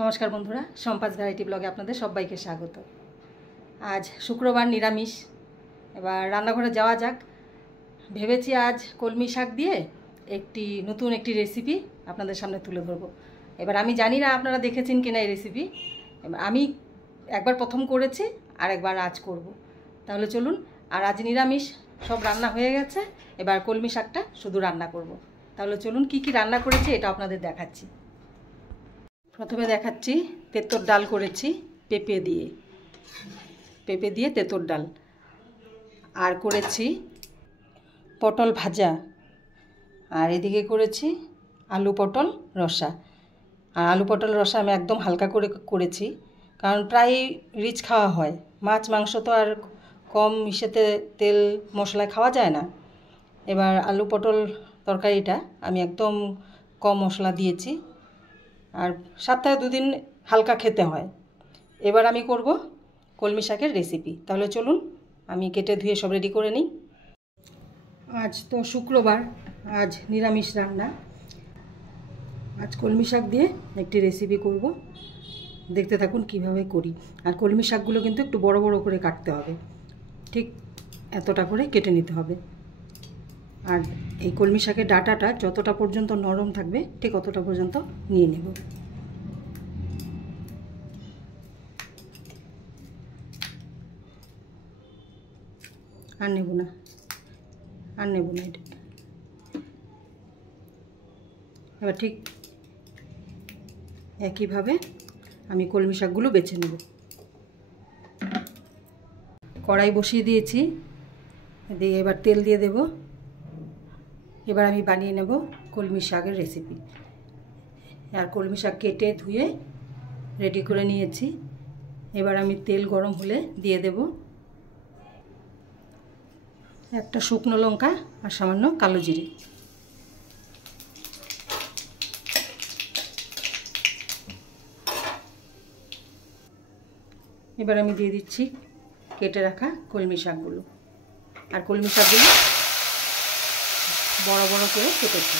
নমস্কার বন্ধুরা, সম্পাস ভ্যারাইটি ব্লগে আপনাদের সবাইকে স্বাগত। আজ শুক্রবার, নিরামিষ। এবার রান্নাঘরে যাওয়া যাক। ভেবেছি আজ কলমি শাক দিয়ে নতুন একটি রেসিপি আপনাদের সামনে তুলে ধরবো। এবার আমি জানি না আপনারা দেখেছেন কিনা এই রেসিপি। আমি একবার প্রথম করেছি, আর একবার আজ করব। তাহলে চলুন। আর আজ নিরামিষ, সব রান্না হয়ে গেছে। এবার কলমি শাকটা শুধু রান্না করব। তাহলে চলুন, কি কি রান্না করেছি এটা আপনাদের দেখাচ্ছি। প্রথমে দেখাচ্ছি তেঁতোর ডাল করেছি পেঁপে দিয়ে তেঁতোর ডাল। আর করেছি পটল ভাজা। আর এদিকে করেছি আলু পটল রসা। আর আলু পটল রসা আমি একদম হালকা করে করেছি, কারণ প্রায় রিচ খাওয়া হয়। মাছ মাংস তো আর কম ইসেতে তেল মশলায় খাওয়া যায় না। এবার আলু পটল তরকারিটা আমি একদম কম মশলা দিয়েছি। আর সপ্তাহে 2 দিন হালকা খেতে হয়। এবার আমি করব কলমি শাকের রেসিপি। তাহলে চলুন, আমি কেটে ধুয়ে সব রেডি করে নিই। আজ তো শুক্রবার, আজ নিরামিষ রান্না। আজ কলমি শাক দিয়ে একটি রেসিপি করব। দেখতে থাকুন কিভাবে করি। আর কলমি শাকগুলো কিন্তু একটু বড় বড় করে কাটতে হবে, ঠিক এতটা করে কেটে নিতে হবে। আর এই কলমি শাকের ডাঁটাটা যতটা পর্যন্ত নরম থাকবে ঠিক অতটা পর্যন্ত নিয়ে নেব। আর নেব না এটা। এবার ঠিক একইভাবে আমি কলমি শাকগুলো বেছে নেব। কড়াই বসিয়ে দিয়েছি, দিয়ে এবার তেল দিয়ে দেব। এবার আমি বানিয়ে নেব কলমি শাকের রেসিপি। আর কলমি শাক কেটে ধুয়ে রেডি করে নিয়েছি। এবার আমি তেল গরম হলে দিয়ে দেব একটা শুকনো লঙ্কা আর সামান্য কালো জিরে। এবার আমি দিয়ে দিচ্ছি কেটে রাখা কলমি শাকগুলো। আর কলমি শাকগুলো বড় বড় করে কেটেছি।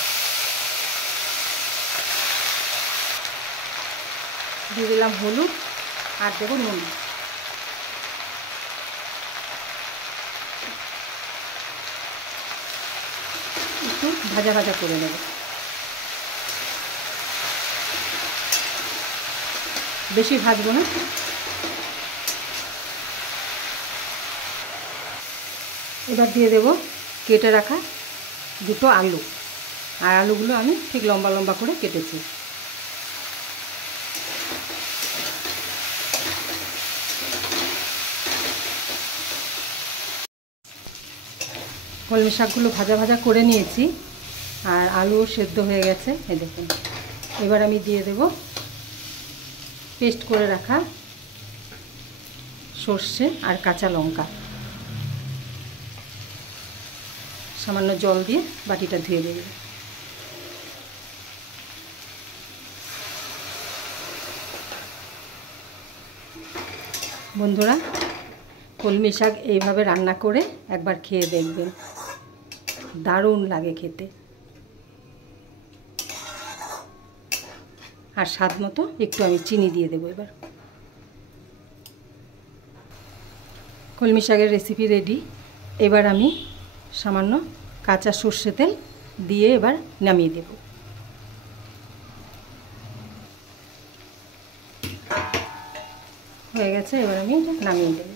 দিয়ে দিলাম হলুদ আর দেবো নুন। একটু ভাজা ভাজা করে নেব, বেশি ভাজবো না। এবার দিয়ে দেব কেটে রাখা 2টো আলু। আর আলুগুলো আমি ঠিক লম্বা লম্বা করে কেটেছি। কলমি শাকগুলো ভাজা ভাজা করে নিয়েছি, আর আলুও সেদ্ধ হয়ে গেছে, এই দেখুন। এবার আমি দিয়ে দেব পেস্ট করে রাখা সর্ষে আর কাঁচা লঙ্কা। সামান্য জল দিয়ে বাটিটা ধুয়ে দেব। বন্ধুরা, কলমি শাক এইভাবে রান্না করে একবার খেয়ে দেখবেন, দারুণ লাগে খেতে। আর স্বাদ মতো একটু আমি চিনি দিয়ে দেবো। এবার কলমি শাকের রেসিপি রেডি। এবার আমি সামান্য কাঁচা সর্ষে তেল দিয়ে এবার নামিয়ে দেব। হয়ে গেছে, এবার আমি নামিয়ে দেব।